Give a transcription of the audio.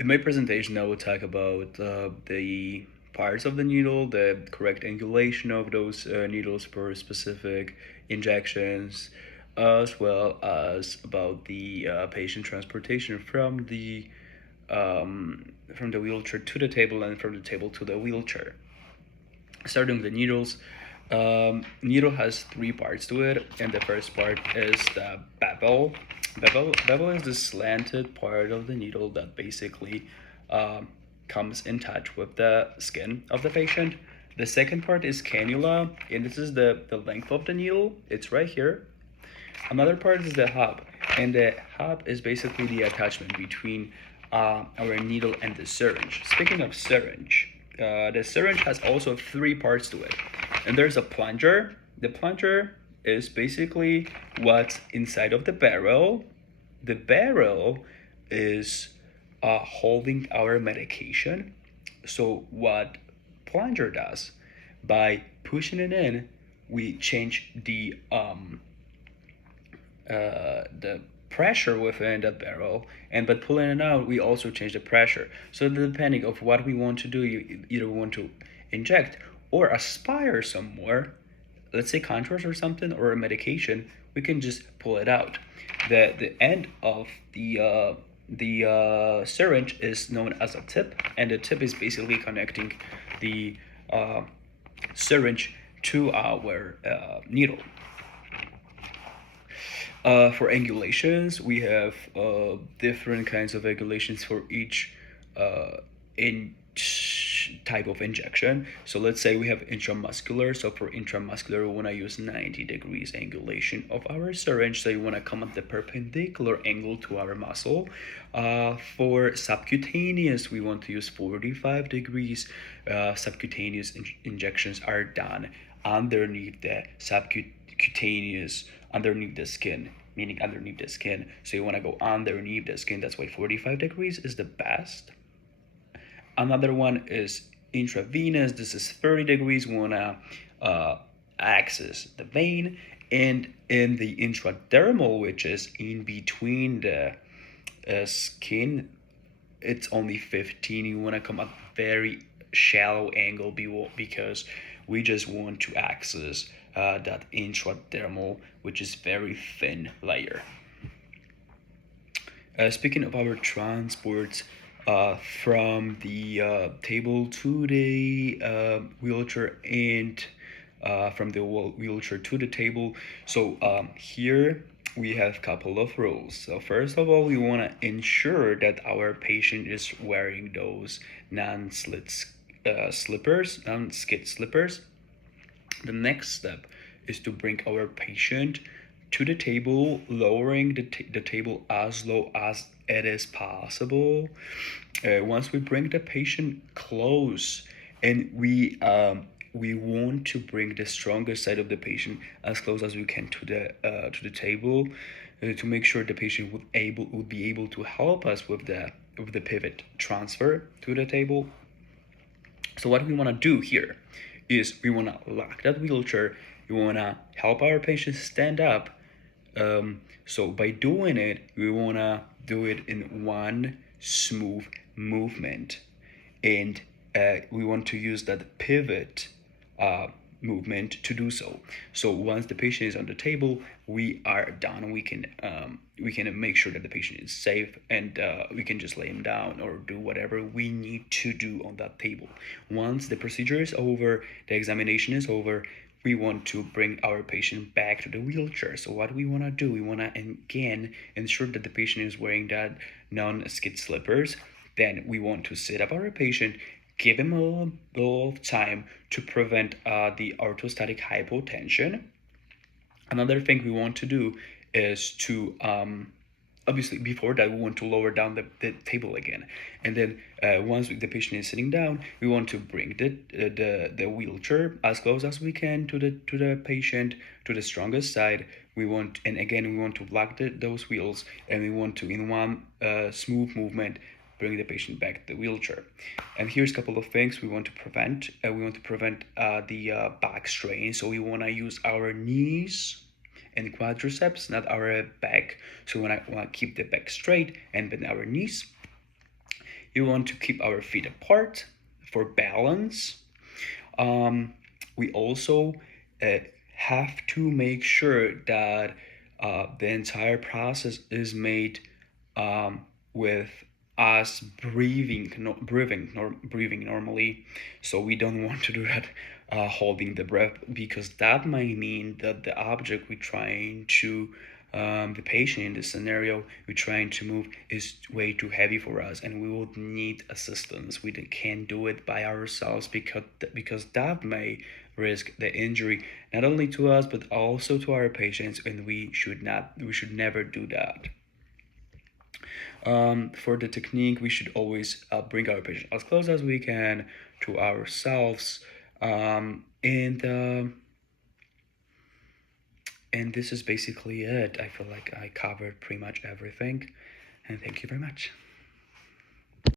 In my presentation, I will talk about the parts of the needle, the correct angulation of those needles for specific injections, as well as about the patient transportation from the wheelchair to the table and from the table to the wheelchair. Starting with the needles, needle has three parts to it, and the first part is the bevel. Bevel is the slanted part of the needle that basically um, comes in touch with the skin of the patient. The second part is cannula, and this is the length of the needle. It's right here. Another part is the hub, and the hub is basically the attachment between our needle and the syringe. Speaking of syringe, the syringe has also three parts to it, and there's a plunger. The plunger is basically what's inside of the barrel. The barrel is holding our medication. So what plunger does, by pushing it in, we change the pressure within that barrel, and by pulling it out we also change the pressure. So depending of what we want to do, you either want to inject or aspire some more, let's say contrast or something, or a medication, we can just pull it out. The end of the syringe is known as a tip, and the tip is basically connecting the syringe to our needle. For angulations, we have different kinds of angulations for each in type of injection. So let's say we have intramuscular. So for intramuscular, we want to use 90 degrees angulation of our syringe. So you want to come at the perpendicular angle to our muscle. For subcutaneous, we want to use 45 degrees. Subcutaneous injections are done underneath the subcutaneous, underneath the skin, meaning underneath the skin. So you want to go underneath the skin. That's why 45 degrees is the best. Another one is intravenous. This is 30 degrees. We want to access the vein. And in the intradermal, which is in between the skin, it's only 15. You want to come at very shallow angle because we just want to access that intradermal, which is very thin layer. Speaking of our transports, from the table to the wheelchair, and from the wheelchair to the table. So here we have a couple of rules. So first of all, we want to ensure that our patient is wearing those non-skid slippers. The next step is to bring our patient to the table, lowering the table as low as it is possible. Once we bring the patient close, and we want to bring the strongest side of the patient as close as we can to the table, to make sure the patient would be able to help us with the pivot transfer to the table. So what we want to do here is we want to lock that wheelchair. We want to help our patient stand up. So by doing it, we want to do it in one smooth movement, and we want to use that pivot movement to do so. So once the patient is on the table, we are done. We can make sure that the patient is safe, and we can just lay him down or do whatever we need to do on that table. Once the procedure is over, the examination is over, we want to bring our patient back to the wheelchair. So what we want to do, we want to again ensure that the patient is wearing that non-skid slippers. Then we want to sit up our patient, give him a little of time to prevent the orthostatic hypotension. Another thing we want to do is to obviously before that we want to lower down the table again, and then once the patient is sitting down, we want to bring the wheelchair as close as we can to the patient, to the strongest side. We want to lock those wheels, and we want to, in one smooth movement, bring the patient back to the wheelchair. And here's a couple of things we want to prevent. The back strain, so we want to use our knees and quadriceps, not our back. So we want to keep the back straight and bend our knees. You want to keep our feet apart for balance. We also uh, have to make sure that the entire process is made with us breathing, breathing normally. So we don't want to do that holding the breath, because that might mean that the object we're trying to the patient in this scenario we're trying to move is way too heavy for us, and we would need assistance. We can't do it by ourselves, because that may risk the injury not only to us but also to our patients, and we should never do that. For the technique, we should always bring our patient as close as we can to ourselves, and this is basically it. I feel like I covered pretty much everything, and thank you very much.